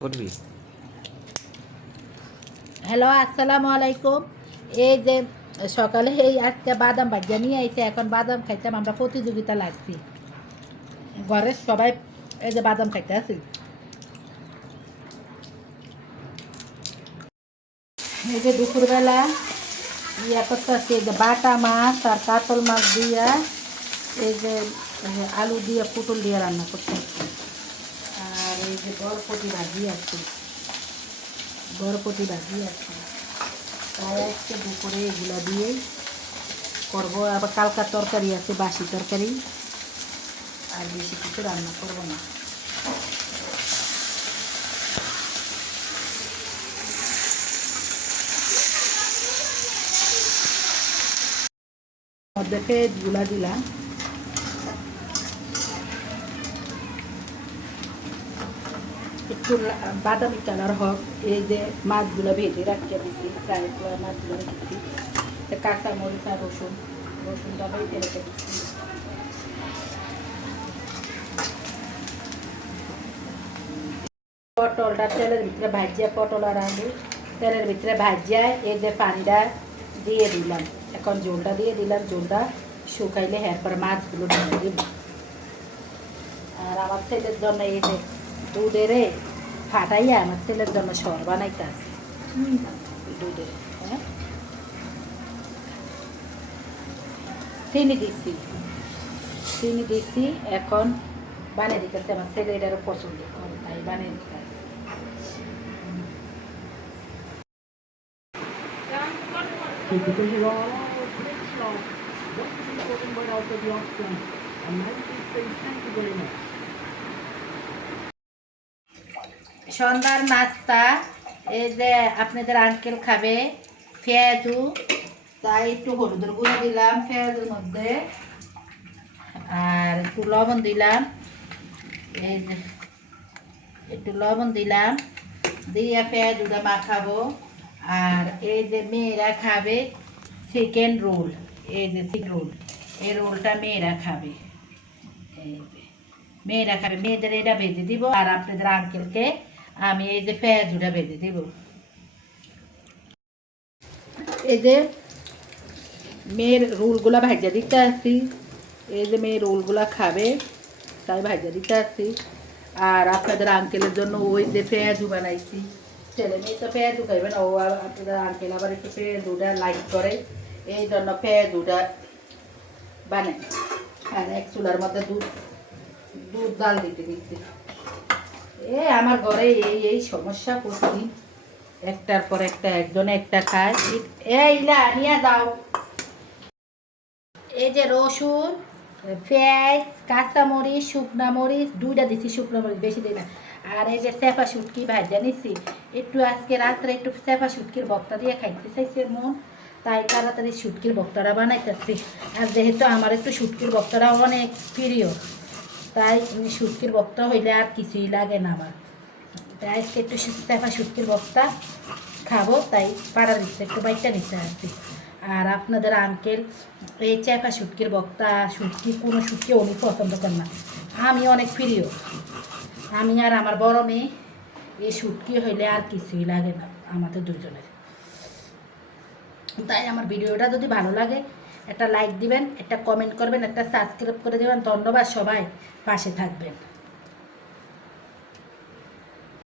করবি। হ্যালো, আসসালামু আলাইকুম। এই যে সকালে এই আজকে বাদাম ভাজিয়া নিয়ে আইছে, এখন বাদাম খাইতাম। আমরা প্রতিযোগিতা লাগছি, ঘরের সবাই এই যে বাদাম খাইতে আছি। এই যে দুপুরবেলা করতে আসছি, এই যে বাটা মাছ আর কাতল মাছ দিয়া এই যে আলু দিয়ে পুটল দিয়ে রান্না করতে আসছি। আর এই যে বরপটি ভাজি আছে, তাই আজকে দুপুরে এগুলা দিয়েই করবো। আবার কালকার তরকারি আছে, বাসি তরকারি, আর বেশি কিছু রান্না করবো না। মধ্যে পেঁয়াজগুলা দিলাম, একটু বাদামি কালার হোক। এই যে মাছগুলো ভেজে রাখিয়ে দিচ্ছি, ফ্রাই করা মাছগুলো রেখেছি। কাঁচা মরিচ আর রসুনটা ভেজে রেখে দিচ্ছি। পটলটা তেলের ভিতরে ভাজিয়া, পটল আর আলু তেলের ভিতরে ভাজিয়া এই যে পানিটা দিয়ে দিলাম। এখন জলটা দিয়ে দিলাম, জলটা শুকাইলে এরপর মাছগুলো ঢেলে দিব। আর আমার ছেলের জন্য এই যে দুধের ফাটাইয়া আমার ছেলের জন্য সর বানাইতে আছে দুধের। হ্যাঁ, চিনি দিচ্ছি, এখন বানিয়ে দিতেছে। আমার ছেলে এটারও পছন্দ করে, তাই বানিয়ে দিতে আছে। Because you're all pretty slow. Don't be putting one out of the option. And nice big things. Thank you very much. সন্ধ্যার নাস্তা এই যে আপনাদের আঙ্কেল খাবে পেঁয়াজু, তাই একটু হলুদের গুঁড়ো দিলাম পেঁয়াজুর মধ্যে, আর একটু লবণ দিলাম। এই যে একটু লবণ দিলাম, দিয়ে পেঁয়াজুটা মাখাবো। আর এই যে মেয়েরা খাবে চিকেন রোল, এই যে চিকেন রোল, এই রোলটা মেয়েরা খাবে। এই যে মেয়েরা খাবে, মেয়েদের এটা ভেজে দিব। আর আপনাদের আঙ্কেলকে আমি এই যে পেঁয়াজুটা ভেজে দিব। এই যে মেয়ের রোলগুলা ভাজা দিতে আসছি, এই যে মেয়ের রোলগুলা খাবে তাই ভাজা দিতে আসছি। আর আপনাদের আঙ্কেলের জন্য ওই যে পেঁয়াজু বানাইছি। ছেলে মেয়ে তো পেঁয়াজু খাইবে না, ও আপনাদের আঙ্কেল আবার একটু পেঁয়াজুটা লাইক করে, এই জন্য পেঁয়াজুটা বানাই। আর এক চুলার মধ্যে দুধ ডাল দিতে দিচ্ছি। আমার ঘরে এই সমস্যা প্রতিদিন, একটার পর একটা, একজনে একটা খায়। এইলা নিয়ে দাও। এই যে রসুন, পেঁয়াজ, কাঁচামরিচ, শুকনা মরিচ, দুইটা দিচ্ছি শুকনো মরিচ, বেশি দিই না। আর এই যে চেপা শুটকি ভাজা নিচ্ছি। একটু আজকে রাত্রে একটু চেপা শুটকির বক্তা দিয়ে খাইতে চাইছে মন, তাই তাড়াতাড়ি শুটকির বক্তাটা বানাইতেছি। আর যেহেতু আমার একটু শুটকির বক্তাটা অনেক প্রিয়, তাই শুটকির বক্তা হইলে আর কিছুই লাগে না আমার। তাই আজকে একটু চেপা শুটকির বক্তা খাবো, তাই পাড়া দিচ্ছে, একটু বাইকটা নিতে আসছি। আর আপনাদের আঙ্কেল এই চেপা শুটকির বক্তা, কোনো শুটকি উনি পছন্দ করেন না, আমি অনেক প্রিয়। আমি আর আমার বড় মেয়ে এই শুটকি হইলে আর কিছুই লাগে না আমাদের দুজনের। তাই আমার ভিডিওটা যদি ভালো লাগে একটা লাইক দিবেন, একটা কমেন্ট করবেন, একটা সাবস্ক্রাইব করে দেবেন। ধন্যবাদ, সবাই পাশে থাকবেন।